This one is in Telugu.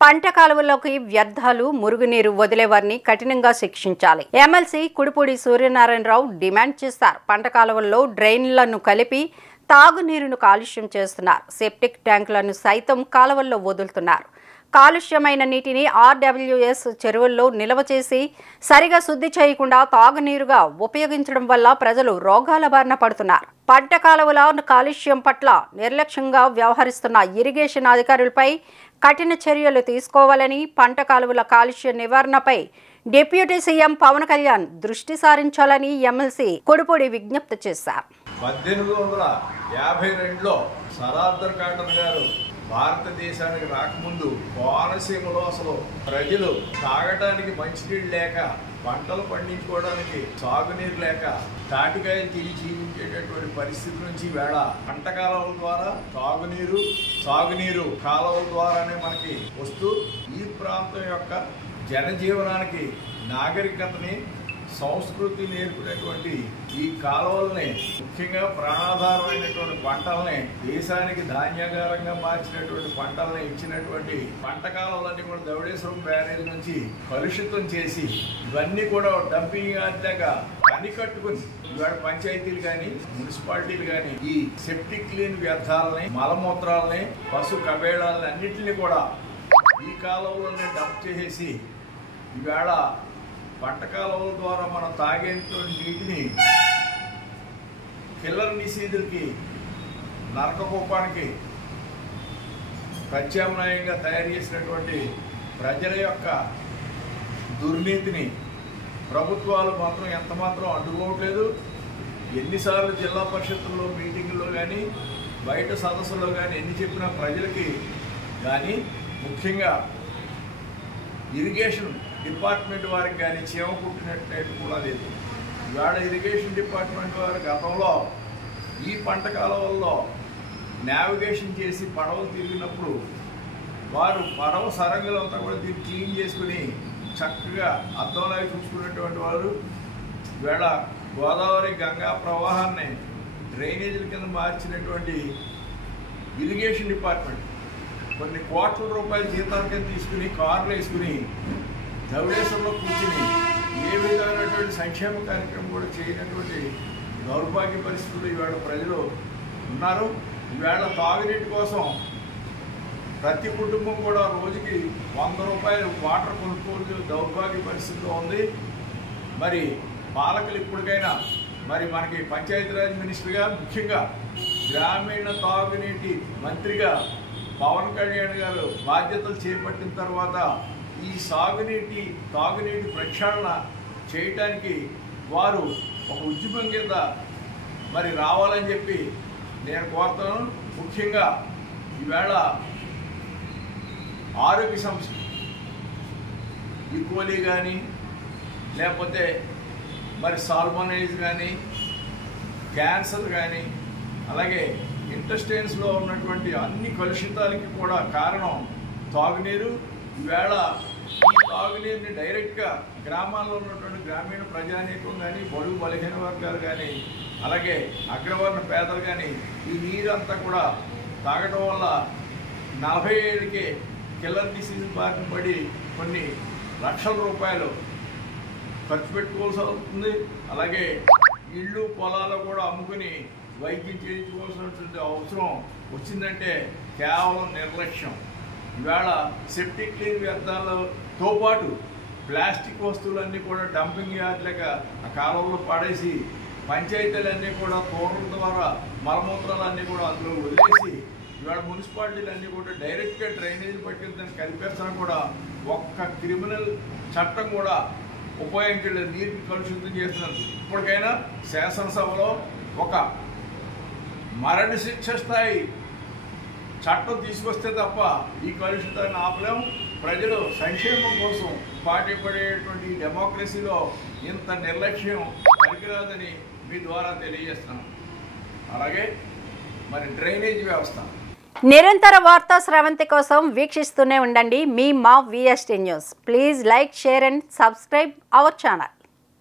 పంట కాలువల్లోకి వ్యర్థాలు మురుగునీరు వదిలేవారిని కఠినంగా శిక్షించాలి. ఎమ్మెల్సీ కుడిపూడి సూర్యనారాయణరావు డిమాండ్ చేశారు. పంట కాలువల్లో డ్రైన్లను కలిపి తాగునీరును కాలుష్యం చేస్తున్నారు. సెప్టిక్ ట్యాంకులను సైతం కాలువల్లో వదులుతున్నారు. కాలుష్యమైన నీటిని ఆర్డబ్ల్యూఎస్ చెరువుల్లో నిల్వ చేసి సరిగా శుద్ధి చేయకుండా తాగునీరుగా ఉపయోగించడం వల్ల ప్రజలు రోగాల బారిన పడుతున్నారు. పంట కాలువల కాలుష్యం పట్ల నిర్లక్ష్యంగా వ్యవహరిస్తున్న ఇరిగేషన్ అధికారులపై కఠిన చర్యలు తీసుకోవాలని, పంట కాలువల కాలుష్య నివారణపై డిప్యూటీ సీఎం పవన్ కళ్యాణ్ దృష్టి సారించాలని ఎమ్మెల్సీ కుడిపూడి విజ్ఞప్తి చేశారు. 1852లో సరార్దర్ కాటన్ గారు భారతదేశానికి రాకముందు కోనసీమలో అసలు ప్రజలు తాగడానికి మంచినీళ్ళు లేక, పంటలు పండించుకోవడానికి సాగునీరు లేక తాటికాయలు తిరిగి జీవించేటటువంటి పరిస్థితి నుంచి వేళ పంట కాలువల ద్వారా సాగునీరు కాలువల ద్వారానే మనకి వస్తూ ఈ ప్రాంతం యొక్క జనజీవనానికి, నాగరికతని, సంస్కృతి నేర్పినటువంటి ఈ కాలువల్ని, ముఖ్యంగా ప్రాణాధారమైనటువంటి పంటల్ని, దేశానికి ధాన్యాగారంగా మార్చినటువంటి పంటల్ని ఇచ్చినటువంటి పంట కాలువలన్నీ కూడా ధవళేశ్వరం బ్యారేజ్ నుంచి కలుషితం చేసి ఇవన్నీ కూడా డంపింగ్ యార్డ్లాగా కనికట్టుకుని ఇవాళ పంచాయతీలు కానీ, మున్సిపాలిటీలు కానీ ఈ సెప్టిక్ లేని వ్యర్థాలని, మలమూత్రాలని, పశు కబేళాలని అన్నింటినీ కూడా ఈ కాలువలోనే డంప్ చేసేసి ఈవేళ పంట కాలువల ద్వారా మనం తాగేటువంటి నీటిని కిల్లర్ నిషేధులకి, నరకకూపానికి ప్రత్యామ్నాయంగా తయారు చేసినటువంటి ప్రజల యొక్క దుర్నీతిని ప్రభుత్వాలు మాత్రం ఎంతమాత్రం అడ్డుకోవట్లేదు. ఎన్నిసార్లు జిల్లా పరిషత్తుల్లో మీటింగుల్లో కానీ, బయట సదస్సుల్లో కానీ ఎన్ని చెప్పినా ప్రజలకి కానీ, ముఖ్యంగా ఇరిగేషన్ డిపార్ట్మెంట్ వారికి కానీ చీమ కుట్టినట్టు కూడా లేదు. ఇవాళ ఇరిగేషన్ డిపార్ట్మెంట్ వారి గతంలో ఈ పంట కాలువల్లో నావిగేషన్ చేసి పడవలు తిరిగినప్పుడు వారు పడవ సరంగులంతా కూడా దీన్ని క్లీన్ చేసుకుని చక్కగా అద్దంలాగా చూసుకున్నటువంటి వారు ఇవాళ గోదావరి గంగా ప్రవాహాన్ని డ్రైనేజీల కింద మార్చినటువంటి ఇరిగేషన్ డిపార్ట్మెంట్ కొన్ని కోట్ల రూపాయల జీతాల కింద తీసుకుని కార్లు వేసుకుని ధవళేశ్వరంలో కూర్చుని ఏ విధమైనటువంటి సంక్షేమ కార్యక్రమం కూడా చేయనటువంటి దౌర్భాగ్య పరిస్థితుల్లో ఈవేళ ప్రజలు ఉన్నారు. ఈవేళ తాగునీటి కోసం ప్రతి కుటుంబం కూడా రోజుకి 100 రూపాయలు వాటర్ కొనుక్కోలు దౌర్భాగ్య పరిస్థితిలో ఉంది. మరి పాలకులు ఇప్పటికైనా మరి మనకి పంచాయతీరాజ్ మినిస్టర్గా, ముఖ్యంగా గ్రామీణ తాగునీటి మంత్రిగా పవన్ కళ్యాణ్ గారు బాధ్యతలు చేపట్టిన తర్వాత ఈ తాగునీటి ప్రక్షాళన చేయటానికి వారు ఒక ఉద్యమం కింద మరి రావాలని చెప్పి నేను కోరుతాను. ముఖ్యంగా ఈవేళ ఆరోగ్య సమస్యలు ఈక్వలీ కానీ, లేకపోతే మరి సాల్మోనైజ్ కానీ, క్యాన్సర్ కానీ, అలాగే ఇంటెస్టైన్స్లో ఉన్నటువంటి అన్ని కలుషితాలకి కూడా కారణం తాగునీరు. ఈవేళ ఈ తాగునీరుని డైరెక్ట్గా గ్రామాల్లో ఉన్నటువంటి గ్రామీణ ప్రజానీకం కానీ, బడుగు బలహీన వర్గాలు కానీ, అలాగే అగ్రవర్ణ పేదలు కానీ ఈ నీరంతా కూడా తాగడం వల్ల 40 ఏళ్ళకే కిల్లర్ డిసీజ్ బారిన పడి కొన్ని లక్షల రూపాయలు ఖర్చు పెట్టుకోవాల్సి అవుతుంది. అలాగే ఇళ్ళు పొలాలు కూడా అమ్ముకుని వైద్యం చేయించుకోవాల్సినటువంటి అవసరం వచ్చిందంటే కేవలం నిర్లక్ష్యం. ఇవాళ సెప్టిక్ లేని వ్యర్థాలతో పాటు ప్లాస్టిక్ వస్తువులన్నీ కూడా డంపింగ్ యార్డ్లేక ఆ కాలంలో పడేసి పంచాయతీలన్నీ కూడా తోటల ద్వారా మలమూత్రాలన్నీ కూడా అందులో వదిలేసి ఇవాళ మున్సిపాలిటీలన్నీ కూడా డైరెక్ట్గా డ్రైనేజీలు పట్టుకెళ్తాను కలిపేస్తాను కూడా ఒక్క క్రిమినల్ చట్టం కూడా ఉపయోగించలేదు. నీటిని కలుషితం చేస్తున్నారు. ఇప్పటికైనా శాసనసభలో ఒక మరణ శిక్ష స్థాయి చట్టం తీసుకొస్తే తప్ప ఈ కలుషితాన్ని ఆపలేము. ప్రజలు సంక్షేమం కోసం పాటుపడేటువంటి డెమోక్రసీలో ఇంత నిర్లక్ష్యం పనికిరాదని మీ ద్వారా తెలియజేస్తున్నాను. అలాగే మరి డ్రైనేజ్ వ్యవస్థ నిరంతర వార్తా స్రవంతి కోసం వీక్షిస్తూనే ఉండండి మీ మా VST news. Please like, share and subscribe our channel.